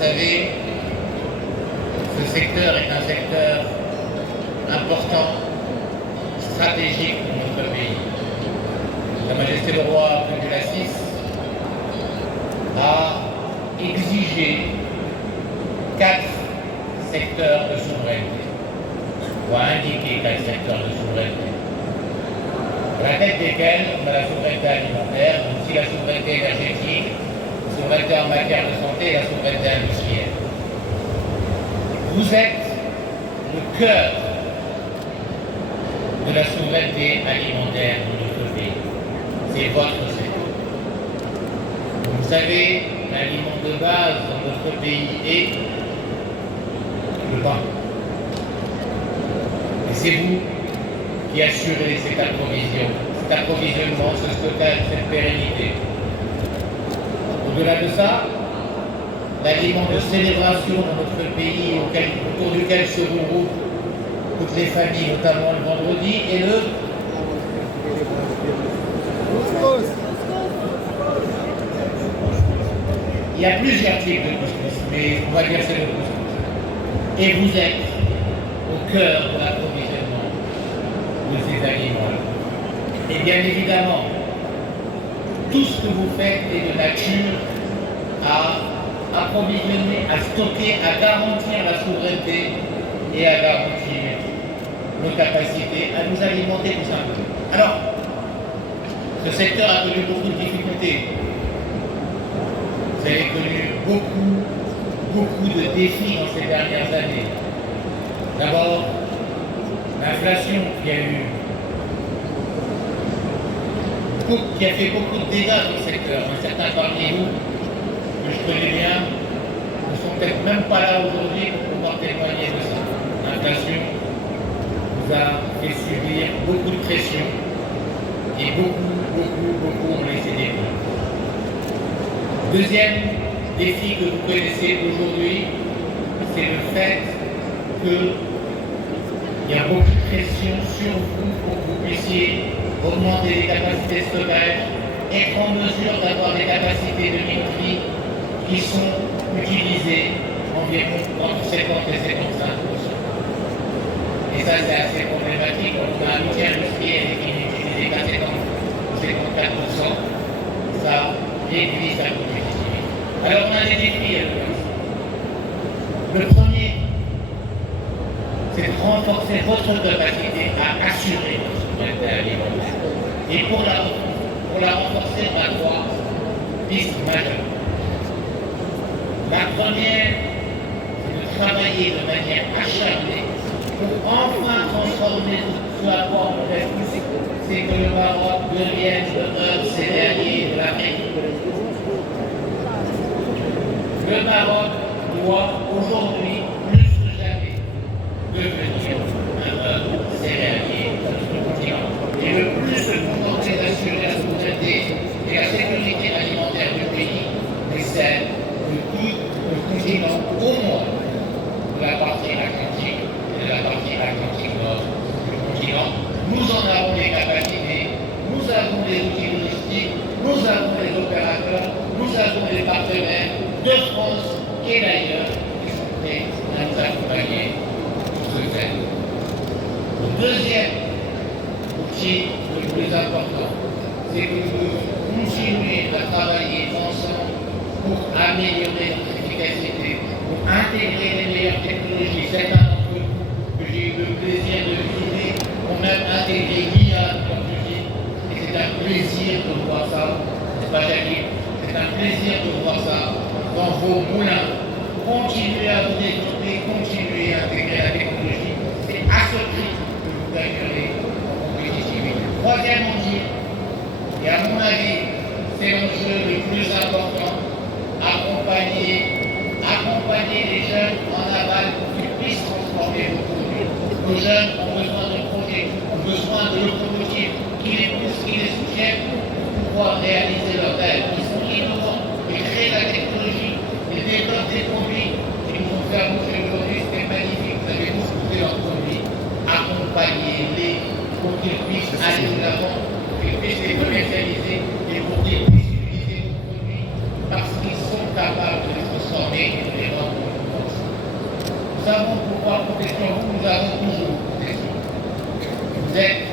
savez, ce secteur est un secteur important, stratégique pour notre pays. Sa Majesté le Roi Abdullah VI a exigé 4 secteurs de souveraineté, ou a indiqué 4 secteurs de souveraineté, à la tête desquels on a la souveraineté alimentaire, mais aussi la souveraineté énergétique, la souveraineté en matière de santé et la souveraineté industrielle. Vous êtes le cœur de la souveraineté alimentaire de notre pays. C'est votre secteur. Vous savez, l'aliment de base dans notre pays est le pain. Et c'est vous qui assurez cet approvisionnement, ce stockage, cette pérennité. Au-delà de ça, l'aliment de célébration dans notre pays autour duquel se regroupent toutes les familles, notamment le vendredi, et le Il y a plusieurs types de couscous, mais on va dire que c'est le couscous. Et vous êtes au cœur de l'approvisionnement de ces aliments-là. Et bien évidemment, tout ce que vous faites est de nature à approvisionner, à stocker, à garantir la souveraineté et à garantir nos capacités à nous alimenter tout simplement. Alors, ce secteur a connu beaucoup de difficultés. Vous avez connu beaucoup de défis dans ces dernières années. D'abord, l'inflation qui a fait beaucoup de dégâts dans le secteur. Certains parmi vous, que je connais bien, ne sont peut-être même pas là aujourd'hui pour pouvoir témoigner de ça. L'inflation nous a fait subir beaucoup de pression et beaucoup ont laissé des plans. Deuxième défi que vous connaissez aujourd'hui, c'est le fait qu'il y a beaucoup de pression sur vous pour que vous puissiez augmenter les capacités de stockage, être en mesure d'avoir des capacités de minoterie qui sont utilisées environ entre 50 et 55%. Et ça, c'est assez problématique. Quand on a un outil industriel et qui n'utilise qu'à 50 ou 54%, ça réduit sa compétitivité. Alors, on a des défis à l'ouest. Le premier, c'est de renforcer votre capacité à assurer votre souveraineté alimentaire. Et pour la renforcer, on a 3 pistes majeures. La première, c'est de travailler de manière acharnée pour enfin transformer ce à quoi on rêve, c'est que le Maroc devienne le hub céréalier de l'Afrique. Le Maroc doit aujourd'hui, plus que jamais, devenir un hub céréalier de notre continent. Et le plus se contenter d'assurer la souveraineté et la sécurité alimentaire du pays, mais celle de tout le continent, au moins de la partie atlantique et de la partie atlantique nord du continent. Nous en avons les capacités, nous avons les outils logistiques, nous avons les opérateurs, nous avons les partenaires de France et d'ailleurs qui sont prêts à nous accompagner pour ce faire. Le deuxième outil le plus important, c'est que nous devons continuer à travailler ensemble pour améliorer notre efficacité, pour intégrer les meilleures technologies. Certains d'entre vous que j'ai eu le plaisir de visiter ont même intégré l'IA dans leur usine. Et c'est un plaisir de voir ça, n'est-ce pas Jackie? C'est un plaisir de voir ça dans vos moulins. Continuez à vous développer, continuez à intégrer la technologie. C'est à ce prix que vous gagnerez en compétitivité. Troisième outil, et à mon avis, c'est l'enjeu le plus important, accompagner les jeunes en aval pour qu'ils puissent transformer vos produits. Nos jeunes ont besoin de projets, ont besoin de locomotives qui les poussent, qui les soutiennent pour pouvoir réaliser leurs rêves. Ils sont innovants, ils créent la technologie, ils développent des produits qui nous ont fait bouger aujourd'hui. C'était magnifique, vous avez tous goûté leurs produits. Accompagnez-les pour qu'ils puissent aller de l'avant, pour qu'ils puissent les commercialiser et pour qu'ils puissent utiliser nos produits parce qu'ils sont capables de les transformer et de les vous êtes